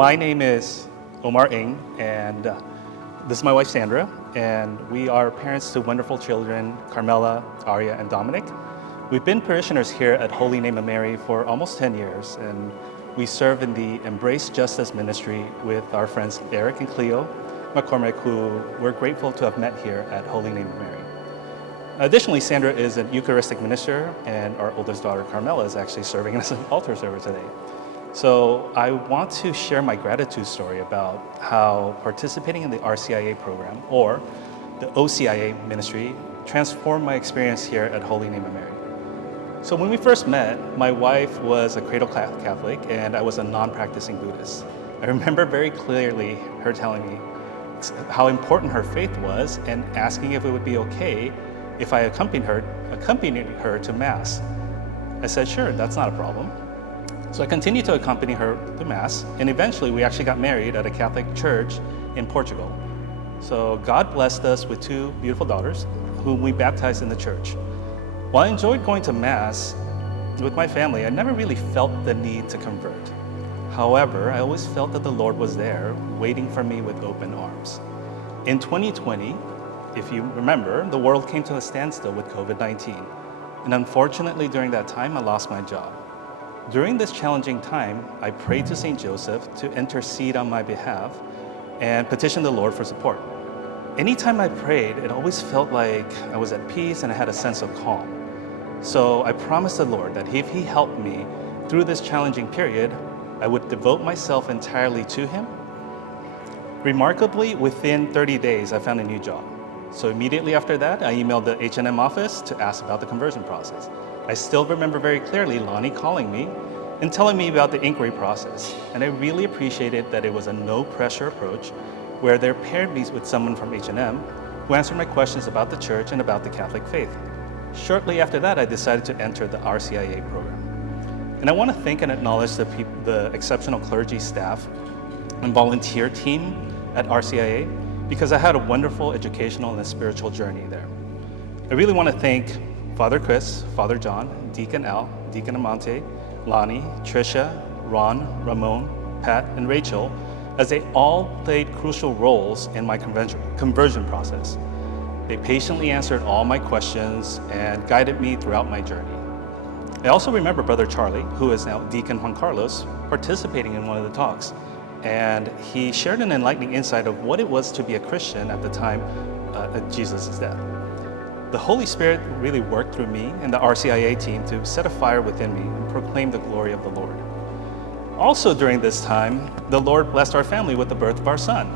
My name is Omar Ng, and this is my wife Sandra, and we are parents to wonderful children, Carmela, Arya, and Dominic. We've been parishioners here at Holy Name of Mary for almost 10 years, and we serve in the Embrace Justice ministry with our friends Eric and Cleo McCormick, who we're grateful to have met here at Holy Name of Mary. Additionally, Sandra is an Eucharistic minister, and our oldest daughter Carmela is actually serving as an altar server today. So I want to share my gratitude story about how participating in the RCIA program, or the OCIA ministry, transformed my experience here at Holy Name of Mary. So when we first met, my wife was a cradle Catholic and I was a non-practicing Buddhist. I remember very clearly her telling me how important her faith was and asking if it would be okay if I accompanied her to Mass. I said, sure, that's not a problem. So I continued to accompany her to Mass, and eventually we actually got married at a Catholic church in Portugal. So God blessed us with two beautiful daughters, whom we baptized in the church. While I enjoyed going to Mass with my family, I never really felt the need to convert. However, I always felt that the Lord was there, waiting for me with open arms. In 2020, if you remember, the world came to a standstill with COVID-19. And unfortunately, during that time, I lost my job. During this challenging time, I prayed to St. Joseph to intercede on my behalf and petition the Lord for support. Anytime I prayed, it always felt like I was at peace and I had a sense of calm. So I promised the Lord that if He helped me through this challenging period, I would devote myself entirely to Him. Remarkably, within 30 days, I found a new job. So immediately after that, I emailed the H&M office to ask about the conversion process. I still remember very clearly Lonnie calling me and telling me about the inquiry process. And I really appreciated that it was a no-pressure approach where they paired me with someone from H&M who answered my questions about the church and about the Catholic faith. Shortly after that, I decided to enter the RCIA program. And I want to thank and acknowledge the exceptional clergy staff and volunteer team at RCIA, because I had a wonderful educational and spiritual journey there. I really want to thank Father Chris, Father John, Deacon Al, Deacon Amante, Lonnie, Tricia, Ron, Ramon, Pat, and Rachel, as they all played crucial roles in my conversion process. They patiently answered all my questions and guided me throughout my journey. I also remember Brother Charlie, who is now Deacon Juan Carlos, participating in one of the talks. And he shared an enlightening insight of what it was to be a Christian at the time of Jesus' death. The Holy Spirit really worked through me and the RCIA team to set a fire within me and proclaim the glory of the Lord. Also during this time, the Lord blessed our family with the birth of our son.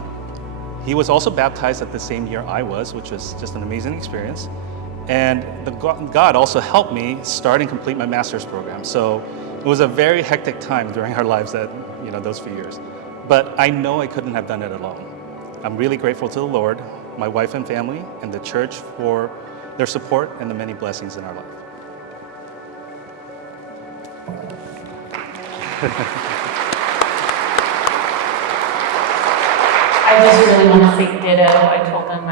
He was also baptized at the same year I was, which was just an amazing experience. And God also helped me start and complete my master's program. So it was a very hectic time during our lives those few years. But I know I couldn't have done it alone. I'm really grateful to the Lord, my wife and family, and the church for their support and the many blessings in our life. I just really want to say ditto. I told him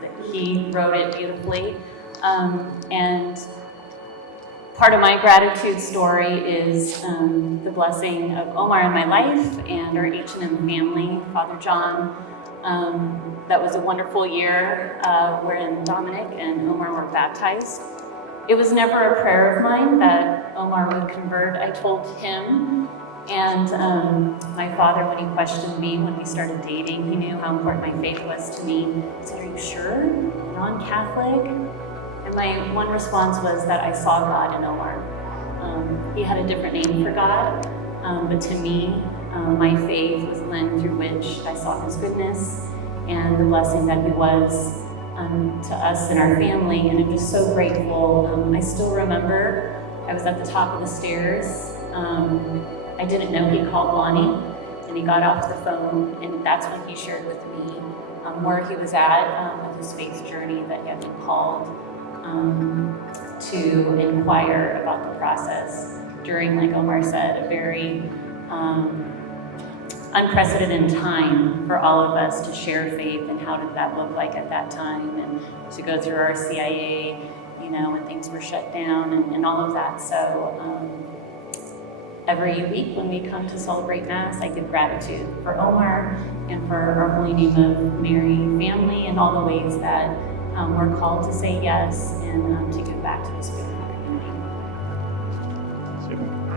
that he wrote it beautifully. And part of my gratitude story is the blessing of Omar in my life and our H&M family, Father John. That was a wonderful year wherein Dominic and Omar were baptized. It was never a prayer of mine that Omar would convert. I told him and my father, when he questioned me when we started dating, he knew how important my faith was to me. He said, "Are you sure? Non-Catholic?" And my one response was that I saw God in Omar. He had a different name for God, but to me, my faith was the lens through which I saw His goodness and the blessing that He was to us and our family, and I'm just so grateful. I still remember I was at the top of the stairs. I didn't know he called Lonnie, and he got off the phone, and that's when he shared with me where he was at with his faith journey, that he had been called to inquire about the process during, like Omar said, a very unprecedented time for all of us to share faith, and how did that look like at that time, and to go through our CIA, when things were shut down and all of that. So every week when we come to celebrate Mass, I give gratitude for Omar and for our Holy Name of Mary family and all the ways that we're called to say yes and to give back to this beautiful community. Super.